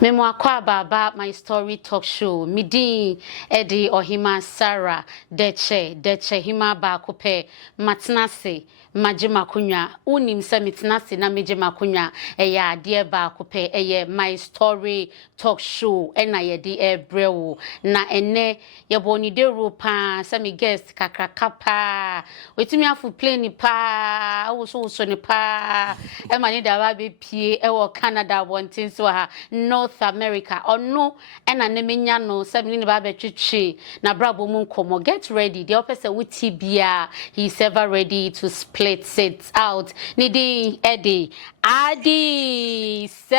Memwakwa baba my story talk show. Midi Addi Ohemaa Sarah Deche hima ba kope matnase majima kunya unim se mitnase na majima kunya eya ade ba kope eye my story talk show ena ye di ebrewo na ene ye boni de rupa se mi guest kakraka pa wetimi afu plane pa wo so ni pa e mani da ba be pie e wo Canada wontin so ha North America or no ena ne menya no se mi ni ba be twetwe na brabo mu nkomo get ready the officer with tibia he's ever ready to split it out nidi Addi so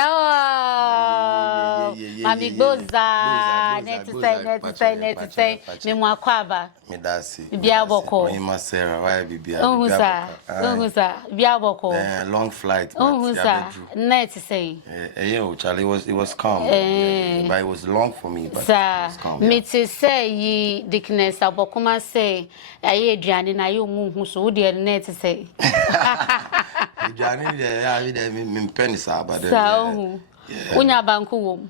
mami goza net say me mo akwaba me dasi bia boko Ohemaa Sarah why bia Ohusa bia boko long flight Ohusa net say Charlie it was calm but it was long for me but it was calm me to say yi dickness abokuma say aye aduane na yo mu so wo de net say aduane de me penisa but unya banku wom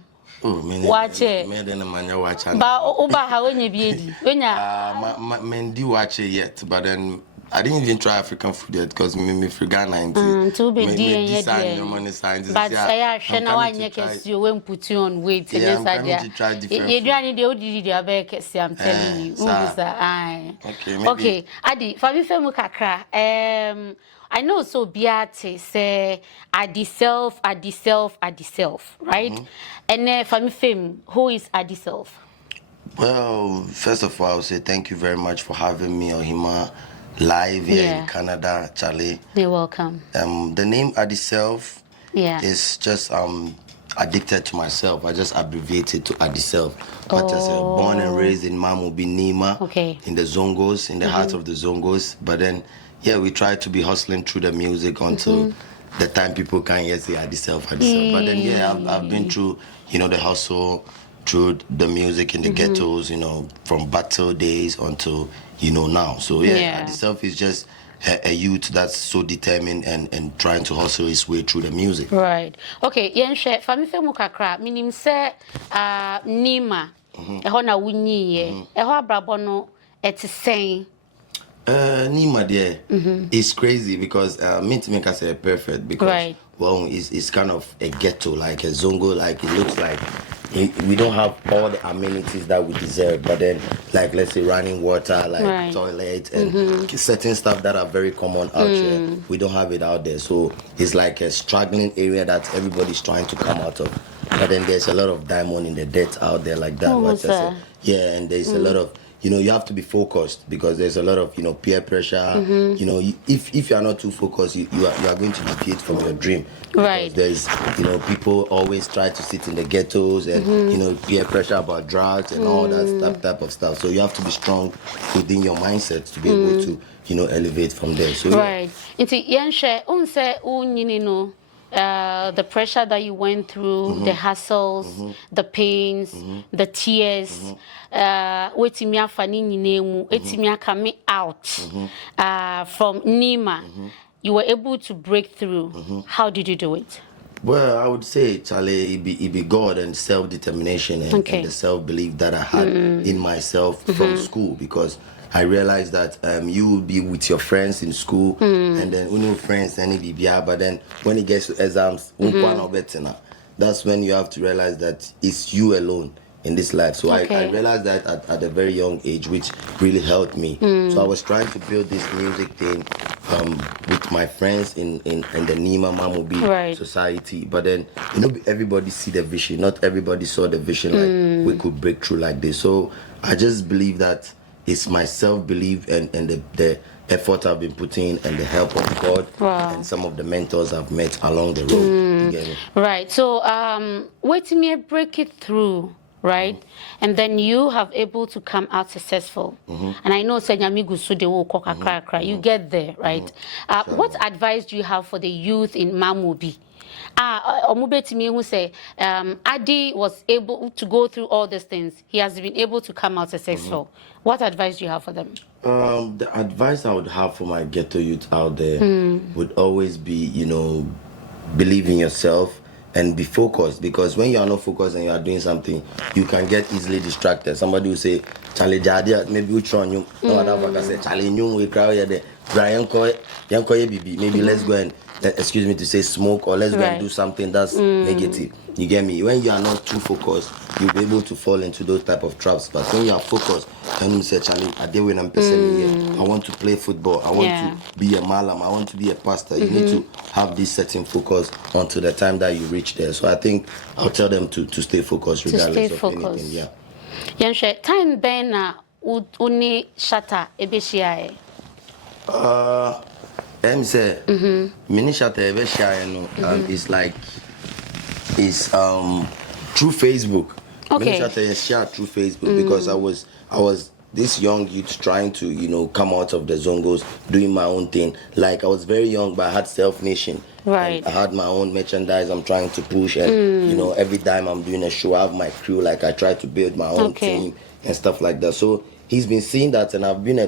wache me de na manya wacha ba uba ha wenye biedi wenya mendi wache yet but then I didn't even try African food yet because me free Ghana to be dear but I share now I nyekesi you when put you on weight and yes I you do the odidi the abek I'm telling you okay Addi for me femu kakra I know so biate say Addi self right and for me fame who is Addi self? Well, first of all I would say thank you very much for having me Ohemaa live here in Canada, Charlie. You're welcome. The name Addi self is just addicted to myself. I just abbreviated to Addi self. But just born and raised in Mamobi Nima, in the Zongos, in the heart of the Zongos. But then we try to be hustling through the music until the time people can say Addi self. But then I've been through, the hustle, through the music in the ghettos, from battle days until now. So Addi self is just a youth that's so determined and trying to hustle his way through the music. Right. Okay, yenshe fami femu kakra minim se Nima eho na wunyi ye eho abrabo no etisen Nima there is crazy because me to make us perfect because well it's kind of a ghetto, like a zongo, like it looks like we don't have all the amenities that we deserve, but then like let's say running water, like toilet and certain stuff that are very common out here, we don't have it out there. So it's like a struggling area that everybody's trying to come out of. But then there's a lot of diamond in the dirt out there like that. And there's a lot of you have to be focused because there's a lot of peer pressure. If you are not too focused, you are going to deviate from your dream. Right. There's people always try to sit in the ghettos and peer pressure about drugs and all that type of stuff. So you have to be strong within your mindset to be able to elevate from there. So Inti yenshe unse unyinino the pressure that you went through, the hassles, the pains, the tears, wetimia fani nyinemu, wetimia coming out from Nima, you were able to break through. How did you do it? Well, I would say, Charlie, it be God and self-determination and the self-belief that I had in myself from school, because I realized that you will be with your friends in school and then when your friends but then when it gets to exams, that's when you have to realize that it's you alone in this life. So I realized that at a very young age, which really helped me. So I was trying to build this music thing with my friends in the Nima Mamobi society. But then, everybody see the vision. Not everybody saw the vision like we could break through like this. So I just believe that it's my self-belief and the effort I've been putting and the help of God and some of the mentors I've met along the road. Right. So wait me break it through. Right, and then you have able to come out successful. And I know you get there, right? What advice do you have for the youth in Mamobi? Who say Addi was able to go through all these things. He has been able to come out successful. What advice do you have for them? The advice I would have for my ghetto youth out there would always be, believe in yourself. and be focused, because when you are not focused and you are doing something, you can get easily distracted. Somebody will say, Charlie Jadia, maybe which one you no other say, Charlie, you we crowd here there. Brian maybe let's go and excuse me to say smoke, or let's go and do something that's negative. You get me? When you are not too focused, you'll be able to fall into those type of traps. But when you are focused, and you say, Charlie, I did when I'm here. I want to play football. I want to be a malam. I want to be a pastor. You need to have this certain focus until the time that you reach there. So I think I'll tell them to stay focused regardless of anything. Yeah. Yanshe, time ben na uni shata ebeshiae. Say mini shata ebeshiae no. It's like it's through Facebook. Okay. Mini shata is shared through Facebook because I was this young youth trying to, you know, come out of the zongos, doing my own thing. Like I was very young, but I had Self-Nation. Right. I had my own merchandise I'm trying to push, and you know, every time I'm doing a show, I have my crew. Like I try to build my own team and stuff like that. So he's been seeing that, and I've been a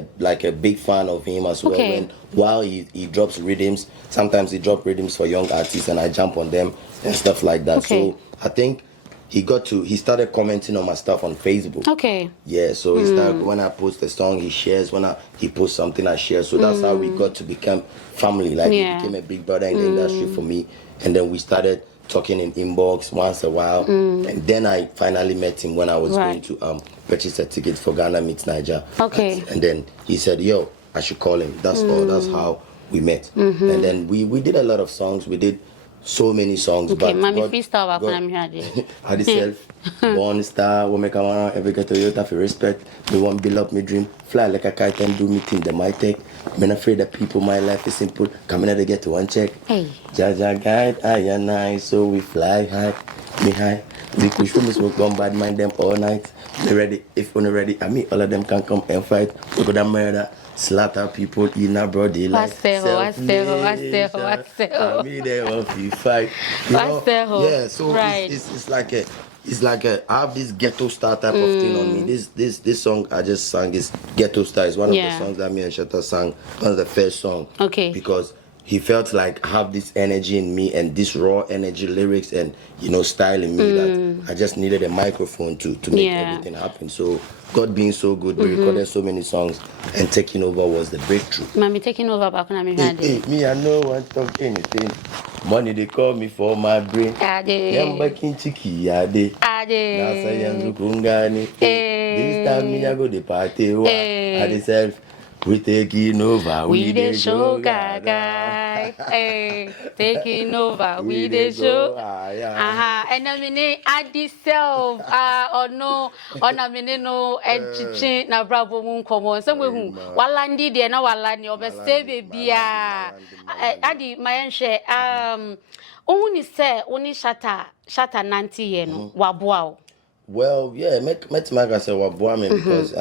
big fan of him as well. When while he drops rhythms, sometimes he drops rhythms for young artists, and I jump on them and stuff like that. So I think he started commenting on my stuff on Facebook. Okay. Yeah, so he started, when I post a song, he shares. When he posts something, I share. So that's how we got to become family. Like he became a big brother in the industry for me. And then we started talking in inbox once a while. And then I finally met him when I was going to purchase a ticket for Ghana meets Niger. Okay. And then he said, yo, I should call him. That's all. That's how we met. And then we did a lot of songs. We did so many songs. Okay, but Mami freestyle back when I'm here. Addi self, born star, we make around every get Toyota for respect. Me want build up my dream, fly like a kite and do me thing that might take. I'm afraid that people, my life is simple. Coming out to get to one check. Hey. Jaja guide, I and I, so we fly high, me high. We push from smoke, bombard mind them all night. They ready, if only ready, I mean all of them can come and fight. We could murder. Slaughter people in a body like self-nation. I mean they all be fight. You know? Yeah, so it's like a I have this ghetto style type of thing on me. This song I just sang is ghetto style. It's one of the songs that me and Shatta sang. One of the first song. Okay. Because he felt like I have this energy in me and this raw energy, lyrics and, you know, style in me that I just needed a microphone to make everything happen. So God being so good, we recorded so many songs, and taking over was the breakthrough. Mommy taking over back when I'm me, I know one talk anything. Money they call me for my brain. Addi. Yambakin chiki Addi. Nasa yanzu kungani. This time me I go the party. Addi self. We taking over, we the show, gaga. Hey, taking over, we the show. And I mean, Addi self, or no, I mean, no, and chichi na bravo moon come on. Somewhere who, Walandi, dear, no, Walandi, or Bestebe, Bia. Addi, my share, only say, only shatter 90 yen, wabuao. Well, yeah, make I say because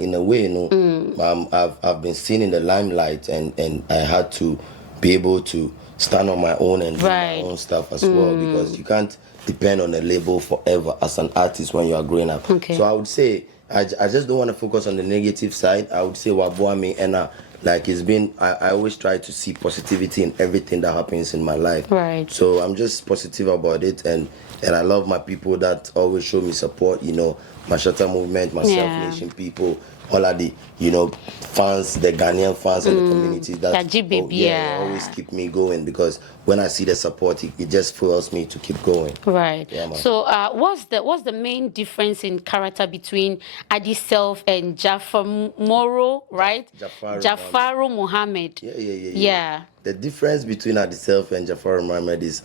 in a way, you know, I've been seen in the limelight, and I had to be able to stand on my own and do my own stuff as well, because you can't depend on a label forever as an artist when you are growing up. Okay. So I would say I just don't want to focus on the negative side. I would say wabuame, and like it's been, I always try to see positivity in everything that happens in my life. Right. So I'm just positive about it, and I love my people that always show me support, you know, my Shatta movement, my Self-Nation people, all of the, you know, fans, the Ghanaian fans and the community that always keep me going, because when I see the support, it just fuels me to keep going. Right. Yeah, so what's the main difference in character between Addi Self and Jafar Moro, right? Jafaru Muhammad. Yeah. The difference between Addi Self and Jafaru Muhammad is,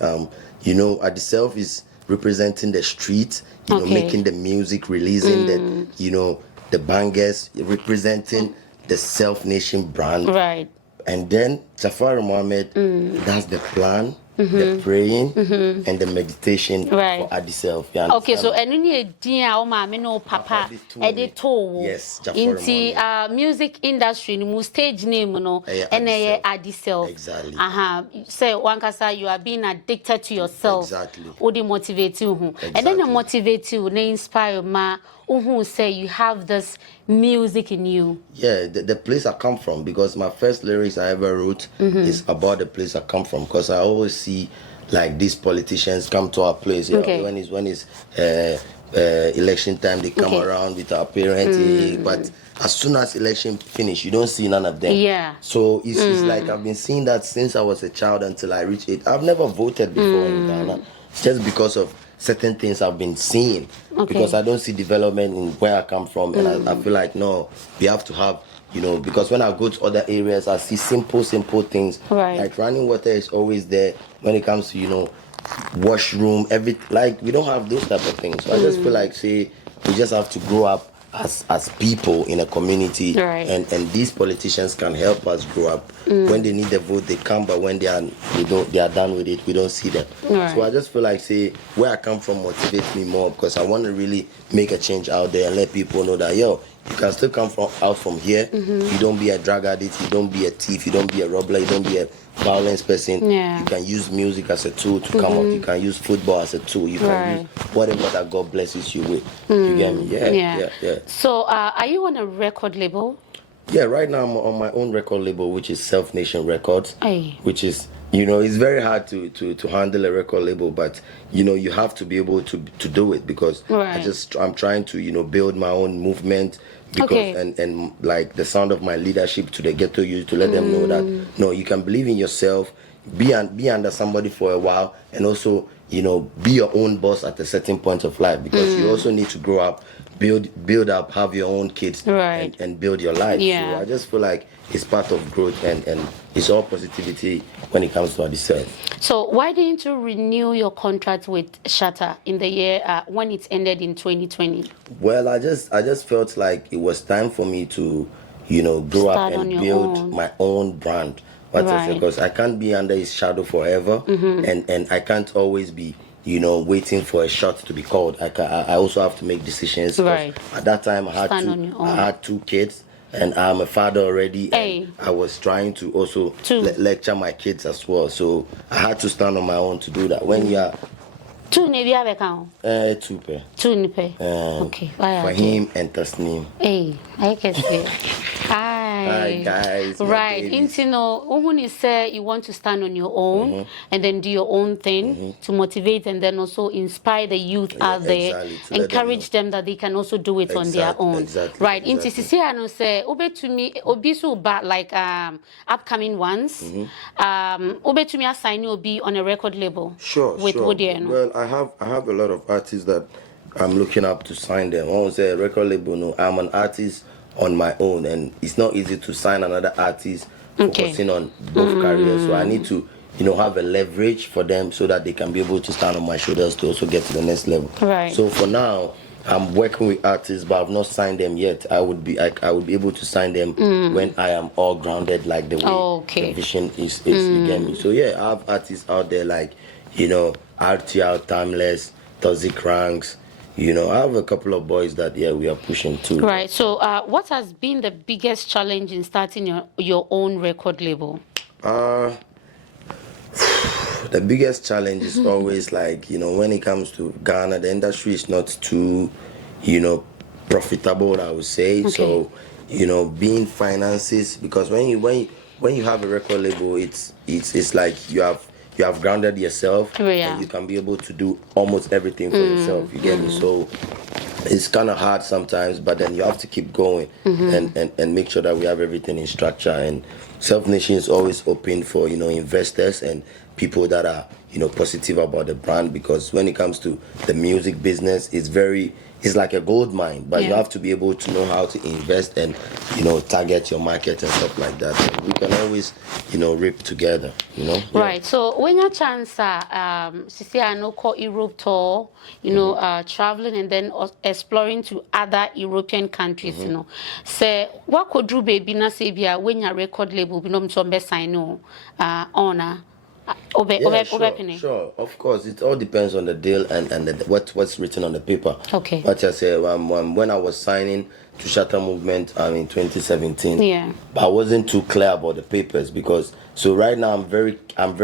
you know, Addi Self is representing the street, you know, making the music, releasing the, you know, the bangers, representing the Self-Nation brand. Right. And then Jafar Muhammad, that's the plan, the praying, and the meditation for Addi Self. Okay, so and you need dear no papa editor. Yes, into music industry, no stage name, no, and Addi Self. Exactly. Say one kasa you are being addicted to yourself. Exactly. What they motivate you, and then they motivate you, they inspire ma. Who say you have this music in you? Yeah, the place I come from, because my first lyrics I ever wrote is about the place I come from, because I always see like these politicians come to our place. When it's election time, they come around with our parents. But as soon as election finish, you don't see none of them. Yeah. So it's like I've been seeing that since I was a child until I reached it. I've never voted before in Ghana. It's just because of certain things I've been seeing. Because I don't see development in where I come from, and I feel like no, we have to have. Because when I go to other areas, I see simple things. Right. Like running water is always there. When it comes to, washroom, like we don't have those type of things. So I just feel like, we just have to grow up as people in a community. Right. And these politicians can help us grow up. When they need the vote, they come, but when they are done with it, we don't see them. Right. So I just feel like, where I come from motivates me more, because I want to really make a change out there and let people know that, you can still come out from here. You don't be a drug addict, you don't be a thief, you don't be a robber, you don't be a violence person. Yeah. You can use music as a tool to come up. You can use football as a tool. You can use whatever that God blesses you with. You get me? Yeah. So are you on a record label? Yeah, right now I'm on my own record label, which is Self Nation Records. Aye. Which is, it's very hard to handle a record label, but you have to be able to do it, because I'm trying to build my own movement, because and like the sound of my leadership to the ghetto youth, to let them know that no, you can believe in yourself, be under somebody for a while, and also be your own boss at a certain point of life, because you also need to grow up, build up, have your own kids, and build your life. Yeah. So I just feel like it's part of growth, and it's all positivity when it comes to Addi. So why didn't you renew your contract with Shatta in the year when it ended in 2020? Well, I just felt like it was time for me to grow up and build my own brand. Because I can't be under his shadow forever, and I can't always be waiting for a shot to be called. I also have to make decisions. Right. At that time, I had 2 kids, and I'm a father already. And I was trying to also lecture my kids as well. So I had to stand on my own to do that. When you are 2 maybe have account. 2 pair. 2 nipe. Okay. For him and Tasneem. I can see. Hi guys. Right. When you say you want to stand on your own and then do your own thing to motivate and then also inspire the youth out there, encourage them that they can also do it on their own. Right. Into CC, I know say obe to me obisu but like upcoming ones. Obe to me assign you be on a record label. Sure. Well, I have a lot of artists that I'm looking up to sign them. I won't say a record label. No, I'm an artist on my own, and it's not easy to sign another artist focusing on both careers. So I need to have a leverage for them so that they can be able to stand on my shoulders to also get to the next level. Right. So for now, I'm working with artists, but I've not signed them yet. I would be able to sign them when I am all grounded, like the way the vision is. You get me? So yeah, I have artists out there like RTR, Timeless, Toxic Ranks. I have a couple of boys that we are pushing too. Right. So what has been the biggest challenge in starting your own record label? The biggest challenge is always like, when it comes to Ghana, the industry is not too, profitable, I would say. So, being finances, because when you have a record label, it's like you have grounded yourself, and you can be able to do almost everything for yourself. You get me? So it's kind of hard sometimes, but then you have to keep going and make sure that we have everything in structure. And Self Nation is always open for investors and people that are positive about the brand, because when it comes to the music business, it's like a gold mine, but you have to be able to know how to invest and target your market and stuff like that. So we can always rip together. Right. So when your chance Sisi I know call Europe tour, traveling and then exploring to other European countries, say what could do baby na say bia when your record label be no mtombe sign honor. Sure, of course. It all depends on the deal and what's written on the paper. Okay. But I say when I was signing to Shatta Movement in 2017, but I wasn't too clear about the papers, because So right now I'm very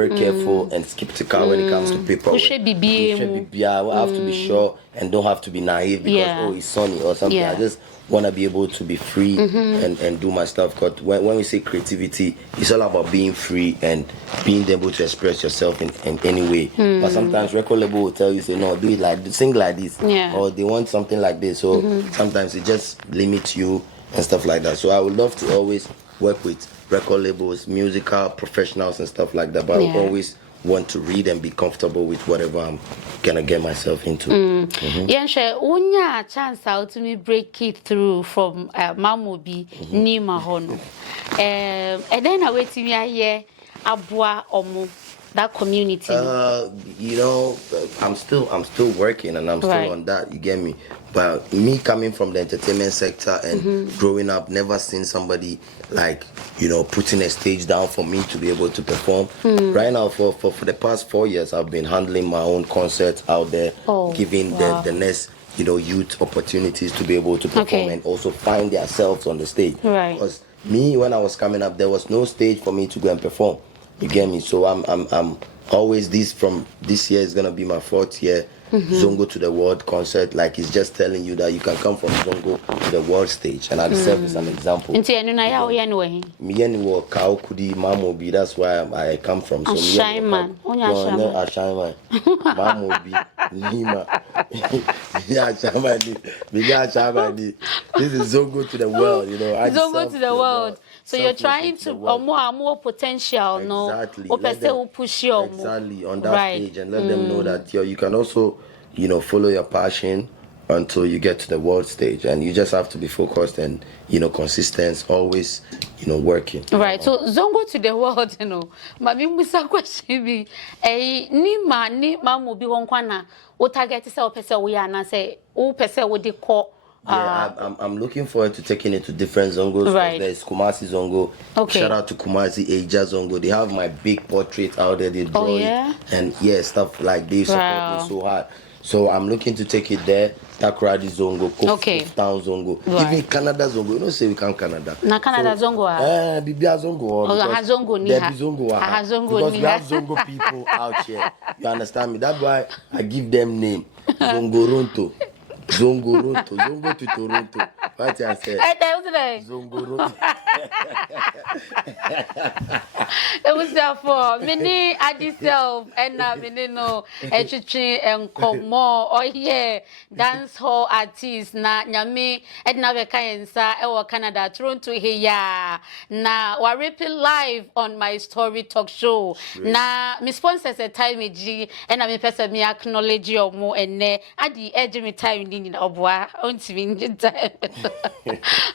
careful and skeptical when it comes to paper. I have to be sure and don't have to be naive because oh it's sunny or something. I just want to be able to be free and do my stuff. Because when we say creativity, it's all about being free and being able to express yourself in any way. But sometimes record label will tell you, say no, do it like this, sing like this, or they want something like this. So sometimes it just limits you and stuff like that. So I would love to always work with record labels, musical professionals and stuff like that. But I always want to read and be comfortable with whatever I'm gonna get myself into. Yeah, sure. Unya chance out to me break it through from Mamobi Nima Hono. And then I wait to me here Abua Omo that community. You know, I'm still working and I'm still on that. You get me? But me coming from the entertainment sector and growing up, never seen somebody like, you know, putting a stage down for me to be able to perform. Right now, for the past 4 years, I've been handling my own concerts out there, giving the next, you know, youth opportunities to be able to perform and also find themselves on the stage. Because me, when I was coming up, there was no stage for me to go and perform. You get me? So I'm always from this year is gonna be my 4th year. Zongo to the World concert, like it's just telling you that you can come from Zongo to the world stage, and I serve as an example. Me Kao Kudi Mamobi, that's where I come from. So Ashaiman, Mamobi, Nima, this is Zongo to the world, you know. Zongo to the world. So you're trying to more potential, exactly. No? Exactly on that stage, and let them know that you can also, you know, follow your passion until you get to the world stage, and you just have to be focused and, you know, consistent, always, you know, working. Right. So Zongo to the world, you know. Mami musa question be ni ma bi wonkwana o target say o pese we are na say o pese we dey call. Yeah, I'm looking forward to taking it to different Zongos. There's Kumasi Zongo. Shout out to Kumasi Aja Zongo. They have my big portrait out there. They draw it. And stuff like this support me so hard. So I'm looking to take it there. Takoradi Zongo, Town Zongo, even Canada Zongo. You know, say we come Canada. Na Canada Zongo. Bibia Zongo. Zongo ni ha. Because we have Zongo people out here. You understand me? That's why I give them name Zongoronto. Zongo to Toronto. What I said? Zongoronto. It was therefore many Addi self and many no etchi and komo or here dance hall artists na nyame edna beka yensa e Canada Toronto here na we repeat live on my story talk show na my sponsors a time ji and me person me acknowledge your mo enne Addi edge me time ni obwa ontimi time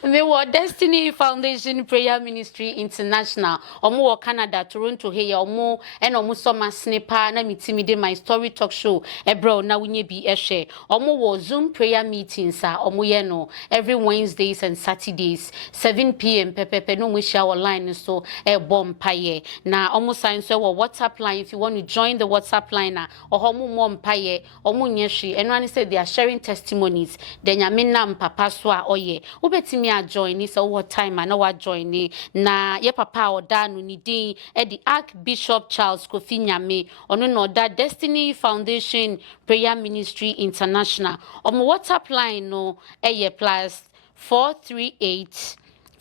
me wo Destiny Foundation Prayer Ministry International omo Canada Toronto here omo and omo summer sniper na mitimi de my story talk show ebro na wunye bi ehwe omo wo Zoom prayer meetings omo ye no every Wednesdays and Saturdays 7 p.m. pepepe no mo share online so bomb paye na omo sign so WhatsApp line if you want to join the WhatsApp line na omo mo mpaye omo nyehwe eno ani say they are sharing testimonies de nyame nam papa so a oye obetimi a join ni so what time na wa join ni na ye papa oda no ni din e di Archbishop Charles Kofi Nyame ono no da Destiny Foundation Prayer Ministry International omo WhatsApp line no eye plus 438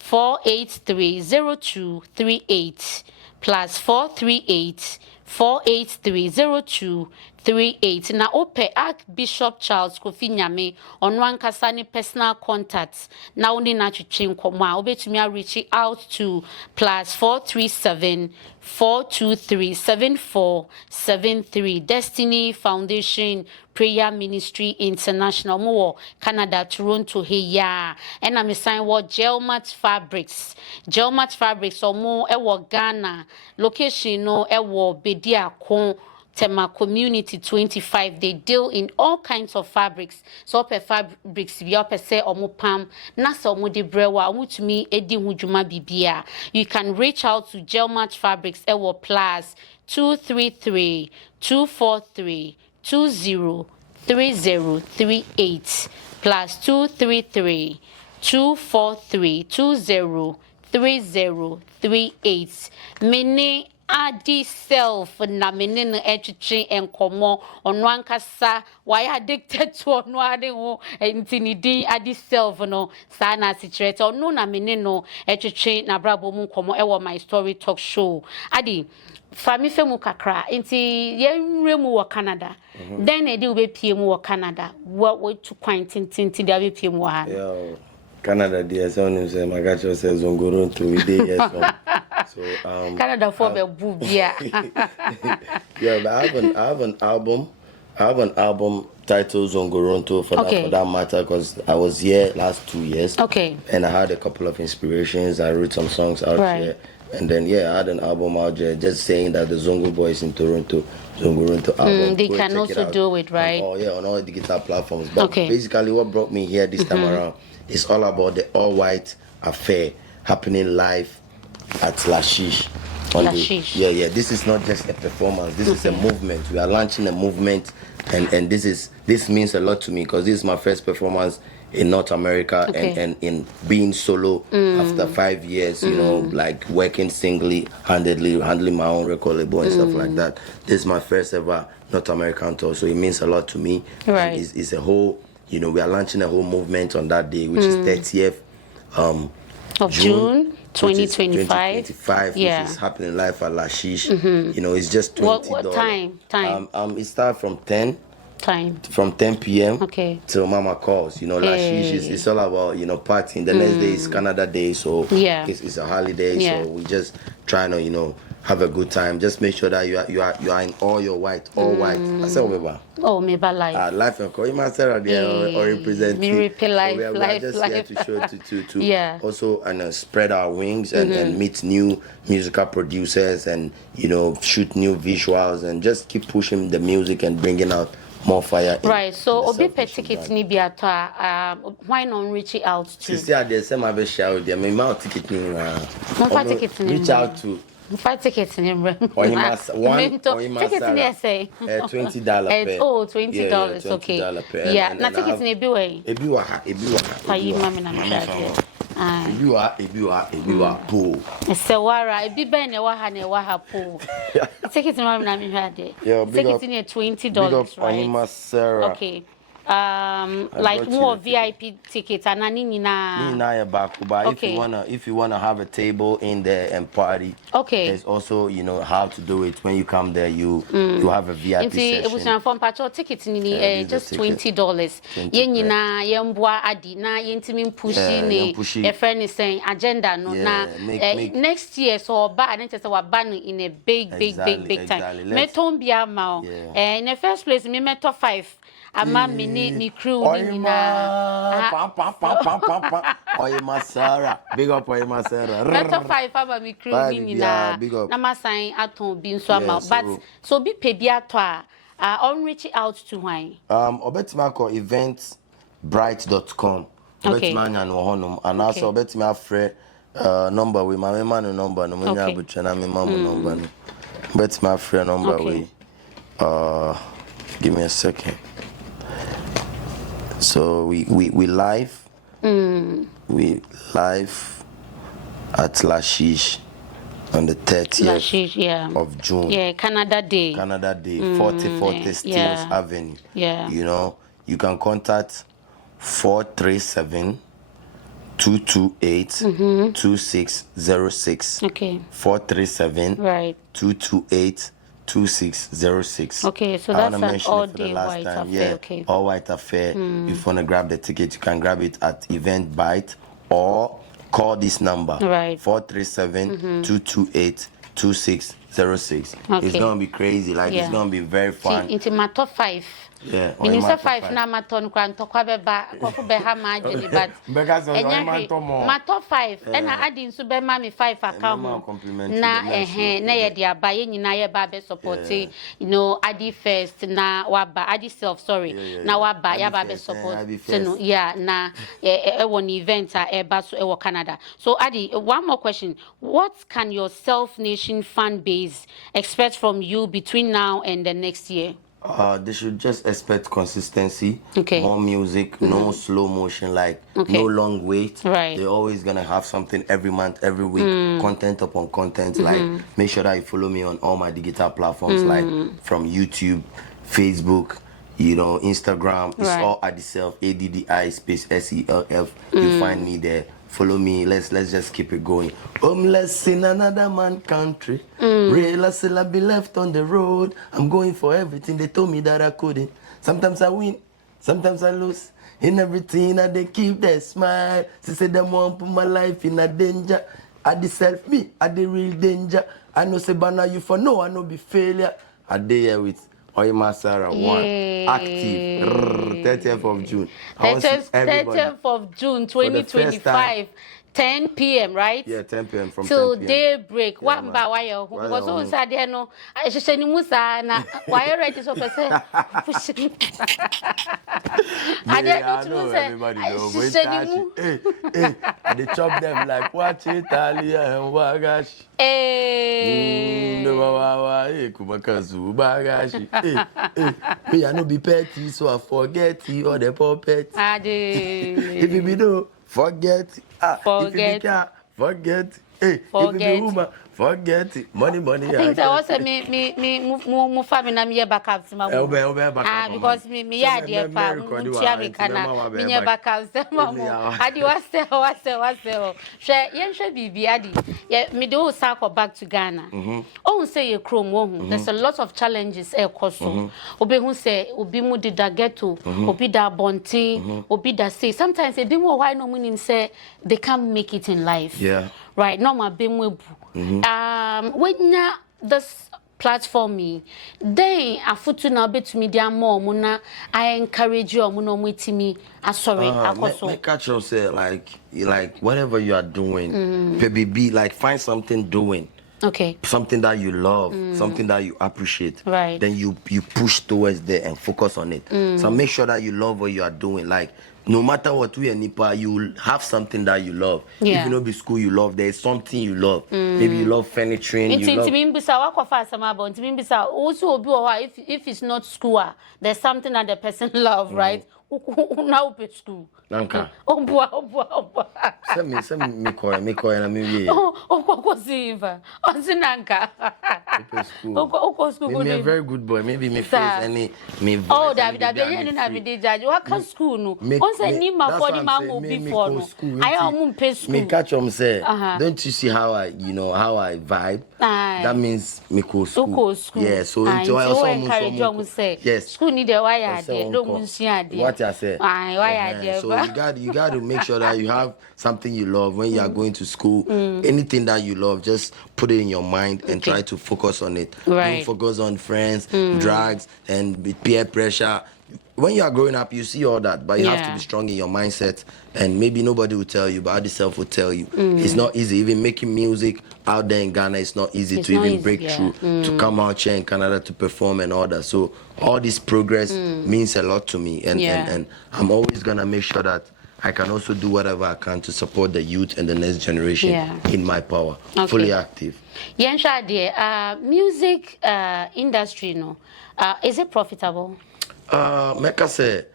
4830238 plus 438 4830238 na ope Archbishop Charles Kofi Nyame ono ankasa ni personal contacts na oni na twetwe nkomo a obetumi a reach out to plus 437 423 7473 Destiny Foundation Prayer Ministry International mo Canada Toronto here and I'm sign what Gelmat Fabrics omo ewo Ghana location no ewo Bedia Kon Tema Community 25 they deal in all kinds of fabrics so per fabrics bi ope say omo pam na so omo de brewa omo tumi edi hudwuma bibia you can reach out to Gelmat Fabrics ewo plus 233 243 203038 plus 233 243 2030 3038. Mene Addi self na mene no etwetwe enkomo ono ankasa why addicted to ono ade ho ntinidi Addi self no sa na secret ono na mene no etwetwe na brabo mu nkomo ewo my story talk show. Addi fami femu kakra nti yenwre mu wo Canada then edi wo be pie mu wo Canada wo to quantintinti dia be pie mu ha. Canada dear son say magacho says Zongoronto we dey here so Canada for the boobia. Yeah, but I have an album titled Zongoronto for that matter, because I was here last 2 years. Okay. And I had a couple of inspirations. I wrote some songs out here. And then I had an album out there just saying that the Zongo boys in Toronto album. They can also do it, right? On all digital platforms. But basically what brought me here this time around is all about the all white affair happening live at Lashish. This is not just a performance. This is a movement. We are launching a movement, and this means a lot to me because this is my first performance in North America and in being solo after 5 years, you know, like working handling my own record label and stuff like that. This is my first ever North American tour, so it means a lot to me. Right. It's a whole, you know, we are launching a whole movement on that day, which is 30th of June 2025. Which is happening live at Lashish. You know, it's just $20. What time? It starts from 10 p.m. till Mama calls. You know, Lashish is all about, you know, partying. The next day is Canada Day, so it's a holiday. So we just trying to, you know, have a good time. Just make sure that you are in all your white, all white. I said, Meba life. Life and Ohemaa Sarah there or represent. Me repeat life, we are just here to show to also and spread our wings and meet new musical producers and, you know, shoot new visuals and just keep pushing the music and bringing out more fire. Right. So obi pet ticket ni biata why not reach out to? See there some have shout there. Me my ticket ni reach out to 5 tickets in him. Tickets say $20 per. Oh, $20. Okay. Per. Yeah. Na tickets in Ebiwa. Ebiwa. Payi mami na mshade. Ebiwa po. Sewara ebi ben na waha po. Tickets mami na mshade. Tickets in $20, right? Ohemaa Sarah. Okay. Like more VIP tickets and if you wanna have a table in there and party, there's also, you know, how to do it. When you come there, you have a VIP session. It was from patrol tickets just $20. Yenina yembwa Addi na yentimi pushi a friend is saying agenda no na next year so ba and just our ban in a big time. Meton bia mao. In the first place me meto 5. Ama mini crew Ohemaa Sarah. Big up Ohemaa Sarah. Better 5 ama mi crew ni na ma sign aton bi nso ama but so bi pe bi ato on reach out to why obetima call eventbrite.com obetima nya no honum and also obetima afre number we my man number no nya abucha na me mama number no obetima afre number we give me a second. So we live. We live at Lashish on the 30th of June. Yeah, Canada Day. 4040 Steels Avenue. Yeah. You know, you can contact 437-228-2606. Okay. 437-228-2606. Okay, so that's an all-day white affair. Okay. All white affair. If you want to grab the ticket, you can grab it at Eventbrite or call this number. Right. 437-228-2606. Okay. It's gonna be crazy. Like it's gonna be very fun. Into my top 5. Yeah. Minister 5 na maton kwan to kwa beba kofu be ha ma adwini but my top 5 and Addi nso be ma me 5 account na na ye dia ba ye nyina ye ba be support you know Addi first na waba Addi self na waba ya ba be support no na e won event e ba so e wo Canada. So Addi, one more question, what can your Self Nation fan base expect from you between now and the next year? They should just expect consistency, Okay. more music, no slow motion, like no long wait. Right. They're always gonna have something every month, every week, content upon content. Like make sure that you follow me on all my digital platforms, like from YouTube, Facebook, you know, Instagram. It's all Addi Self, ADDI space SELF. You find me there. Follow me. Let's just keep it going. Homeless in another man country. Realize I'll be left on the road. I'm going for everything. They told me that I couldn't. Sometimes I win, sometimes I lose. In everything, they keep their smile. She said they want put my life in a danger. Addi Self me, I the real danger. I know say banner you for no, I know be failure. I dey here with Ohemaa Sarah 1 active 30th of June. 30th of June 2025, 10 p.m. right? Yeah, 10 p.m. from till 10 p.m. daybreak. What about why you? Because all said there no. I just say ni musa na. Why ready so person? I don't know everybody know. Hey, they chop them like watch Italia and wagashi. Hey. Kumakazu bagashi. Me I no be petty, so I forget all the puppets. Addi. If you be no, forget. If you be car, forget. Hey, if you be woman, forget it. Money. I think that was me family na me backup to my because me ya dear pa me kana me backup to mama Addi wase share yen share bibi Addi me do circle back to Ghana oh say you chrome wo there's a lot of challenges e koso obi hu say obi mu dida ghetto obi da bontin obi da say sometimes e dem why no meaning say they can't make it in life right no ma be mu when this platform then afutu na bet media more muna I encourage you muna mwitimi sorry akoso make catch you say like whatever you are doing baby like find something doing something that you love something that you appreciate right then you push towards there and focus on it so make sure that you love what you are doing like no matter what we are nipa, you have something that you love. If you know be school you love, there's something you love. Maybe you love furnituring. If it's not school, there's something that the person love, right? Now be school. Nanka. Oh, Send me call na me. Oh, Ziva. Oh, Zinanka. Maybe a very good boy. Maybe me face any me voice. Oh, David, you did judge. What can school no? Once I need my body man before. I am pay school. Me catch say. Don't you see how I vibe? That means me go school. Yeah, so into I also encourage say. Yes. School need a wire there. Don't see what I say. So you got to make sure that you have something you love when you are going to school. Anything that you love, just put it in your mind and try to focus on it. Don't focus on friends, drugs, and peer pressure. When you are growing up, you see all that, but you have to be strong in your mindset. And maybe nobody will tell you, but Addi Self will tell you. It's not easy. Even making music out there in Ghana, it's not easy to even break through, to come out here in Canada to perform and all that. So all this progress means a lot to me. And I'm always going to make sure that I can also do whatever I can to support the youth and the next generation in my power. Fully active. Yensha, dear, music industry, no, is it profitable? Mecca say,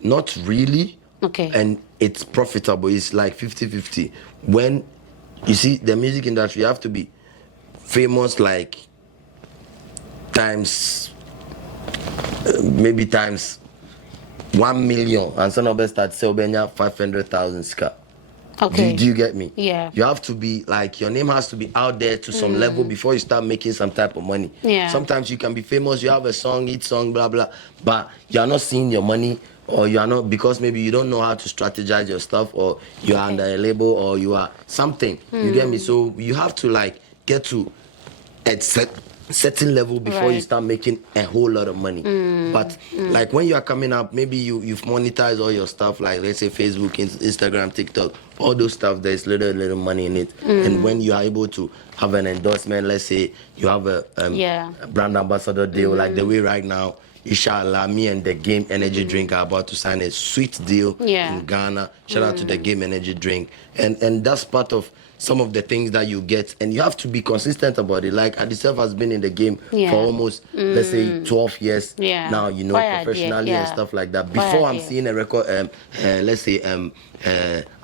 not really. And it's profitable. It's like 50-50. When you see the music industry, you have to be famous like maybe times 1 million, and some of us start selling 500,000 ska. Do you get me? Yeah. You have to be like, your name has to be out there to some level before you start making some type of money. Sometimes you can be famous, you have a song, hit song, blah blah, but you are not seeing your money, or you are not, because maybe you don't know how to strategize your stuff, or you are under a label, or you are something. You get me? So you have to like get to a certain level before you start making a whole lot of money. But like when you are coming up, maybe you've monetized all your stuff, like let's say Facebook, Instagram, TikTok, all those stuff, there's little money in it. And when you are able to have an endorsement, let's say you have a brand ambassador deal, like the way right now, inshallah, me and the Game Energy Drink are about to sign a sweet deal in Ghana. Shout out to the Game Energy Drink. And that's part of some of the things that you get, and you have to be consistent about it. Like Addi self has been in the game for almost, let's say, 12 years now, you know, professionally and stuff like that. Before I'm seeing a record, let's say,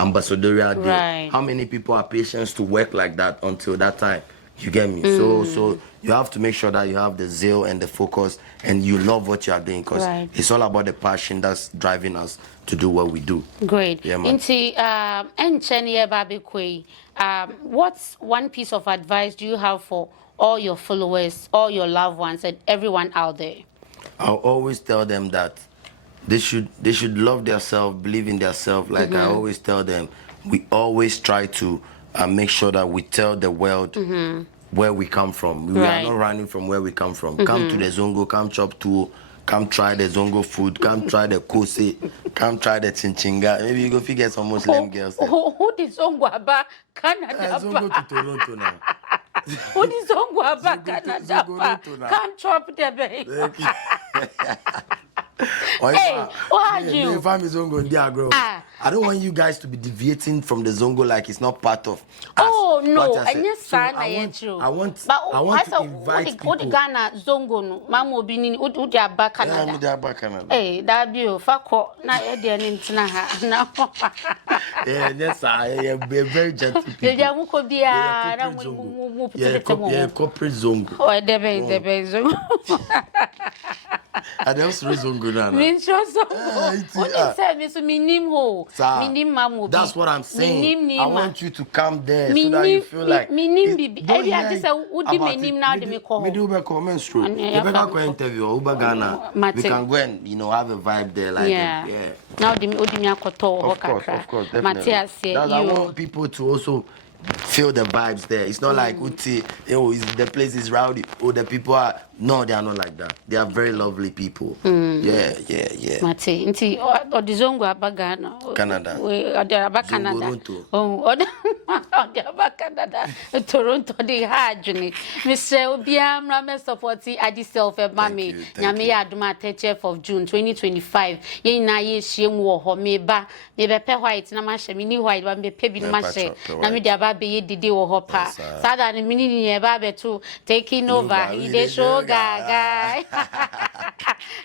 ambassadorial day. How many people are patient to work like that until that time? You get me? So you have to make sure that you have the zeal and the focus, and you love what you are doing, because it's all about the passion that's driving us to do what we do. Great. Yeah, man. What's one piece of advice do you have for all your followers, all your loved ones, and everyone out there? I'll always tell them that they should love themselves, believe in themselves. Like I always tell them, we always try to make sure that we tell the world where we come from. We are not running from where we come from. Come to the Zongo, come chop two, come try the Zongo food, come try the kose, come try the chinchinga. Maybe you go figure some Muslim girls. Who did Zongo about Canada? Zongo to Toronto now. Who did Zongo about Canada? Come chop the baby. Hey, what are you? I don't want you guys to be deviating from the Zongo like it's not part of us. Oh no, I want to invite people. What Ghana Zongo no? Mama Bini, Udia back Canada. Hey, that be Fako. Na Eddie Nintina. Yeah, yes, I am very gentle people. Yeah, corporate Zongo. Oh, the Zongo. I don't see Zongo now. That's what I'm saying. I want you to come there so that you feel like we can go and have a vibe there like now of course, definitely. I want people to also feel the vibes there. It's not like Uti, the place is rowdy. Oh, the people are they are not like that. They are very lovely people. Yeah. Mate, inti the Zongo abagana Canada. Canada. Oh, the Canada. Toronto the hajuni. Mr. Obiam Rame supporti Addi self mami. Nyame aduma 30th of June 2025. Ye na ye hiem wo ho meba. Me be pe white na ma hye me ni white ba me pe bi ma hye. Na me de aba be ye didi wo ho pa. Sada ne mini ni e ba be to taking over. He dey show gaga.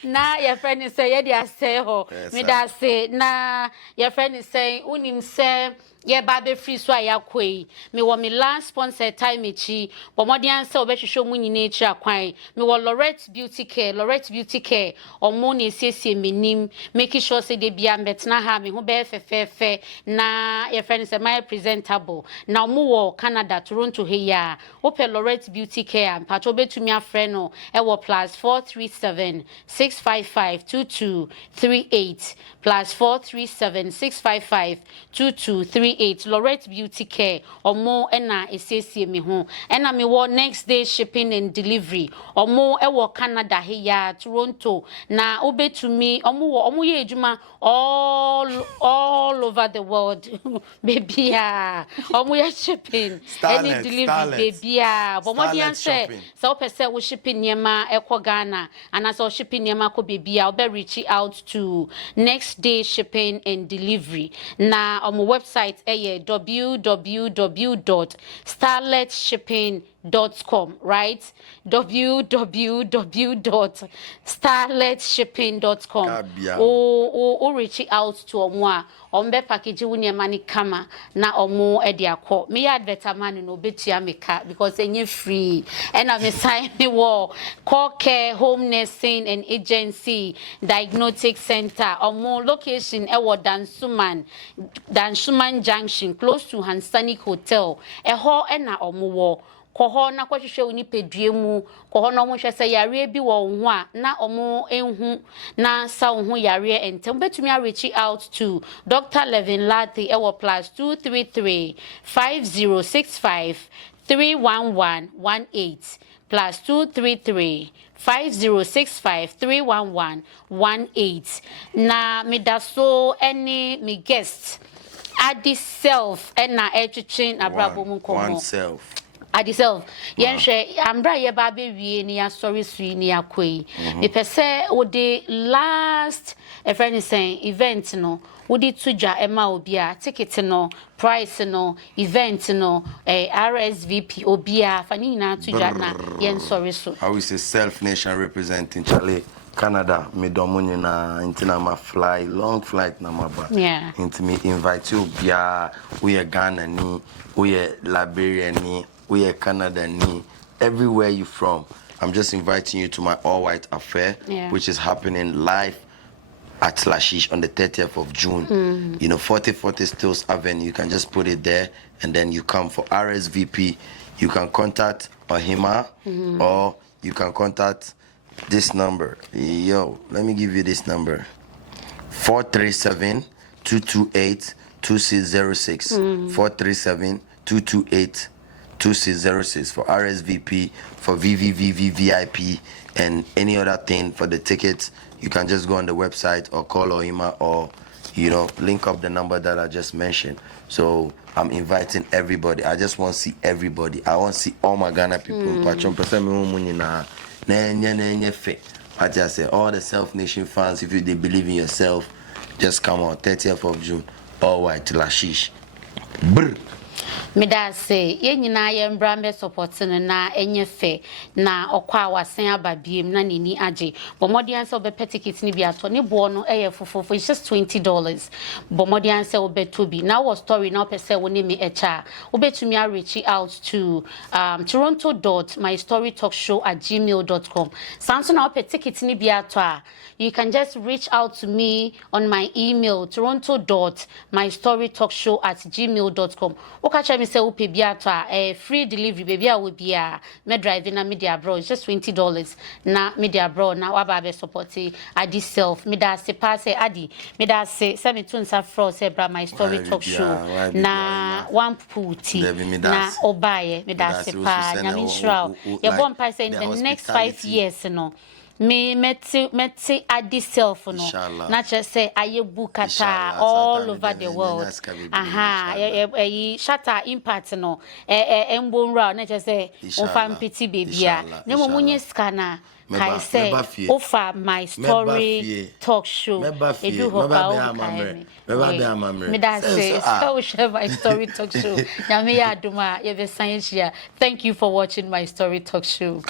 Na your friend is say ye dey say ho. Me da say na your friend is say unim say yeah, baby free so I akwe. Me wa me last sponsor time echi. But more than say obehwehwe mu nyina echi akwan. Me wa Lorette Beauty Care, omo na esiesie menim, making sure say they be ambetna ha me ho be fefefe na your friend say my presentable. Na omo wo Canada Toronto he ya. Ope Lorette Beauty Care and patcho betumi afre no e wo +437 655 2238 +437 655 2238 Lorette Beauty Care omo ena esiesie me ho ena me wo next day shipping and delivery omo e wo Canada he ya Toronto na obetumi omo ye adwuma all over the world baby ya omo ye shipping any delivery baby ya but mo dia say so pese wo shipping niema ekọ Ghana and so shipping niema ko baby ya obe reach out to next day shipping and delivery na omo website www.starletshipping.com, right? www.starletshipping.com. O reach out to omwa ombe package wuni mani kama na omo edi akọ me advertise no betua meka because enye free and I sign me wo call care home nursing and agency diagnostic center omo location ewo Dansuman Junction close to Hansanic Hotel eho ena omo wo koho na kwahwehwe oni pedue mu koho no mo hwe se yare bi wo ho a na omo enhu na sa wo ho yare entem betumi a reach out to Dr. Levin Lathi ewo +233 5065 31118 +233 5065 31118 na medaso any me guest Addi self and na etwetwen abrabo mu komo one self Addi self yenhwe ambra ye ba be wie ni ya story sui ni akoi me pese wo de last a friend is saying event no wo de tuja ema obi a ticket no price no event no RSVP obi a fa ni na tuja na yen sorry so how we say self nation representing Charlie Canada me domuni na intina ma fly long flight na maba into me invite you bia we Ghana ni we Liberia ni we Canada ni everywhere you from. I'm just inviting you to my all white affair which is happening live at Lashish on the 30th of June. You know, 4040 Stills Avenue. You can just put it there and then you come for RSVP. You can contact Ohemaa or you can contact this number. Yo, let me give you this number. 437-228-2606. 437-228-2606 for RSVP, for VVVVVIP, and any other thing for the tickets. You can just go on the website or call Ohemaa or, you know, link up the number that I just mentioned. So I'm inviting everybody. I just want to see everybody. I want to see all my Ghana people. I just say all the Self Nation fans, if they believe in yourself, just come on 30th of June, all white Lashish. Brr. Me da say ye nyina ye mbra me support na enye fe na okwa wasen ababiem na nini age bomodian se obepe ticket ni bi ato ne bo no eye fofofo it's just $20 bomodian se obeto bi na wo story na opese wo ne me echa obetumi a reach out to toronto.mystorytalkshow@gmail.com sanso na ope ticket ni bi ato a you can just reach out to me on my email toronto.mystorytalkshow@gmail.com okacha me say upe biato a free delivery baby a will be a me driving na media bro it's just $20 na media bro na wa ba be support Addi self me da se pass Addi me da se me tun sa fro se bra my story talk show na one puti na obaye me da se pa nya me shraw ye bon pa say in the next 5 years no me meti Addi self no na just say aye bukata all over the world shatter impact no embon round na just say ofam pity baby a na mo munye scanner kai say offer my story talk show edu hopa me that say so share my story talk show na me ya aduma ye be science here. Thank you for watching my story talk show.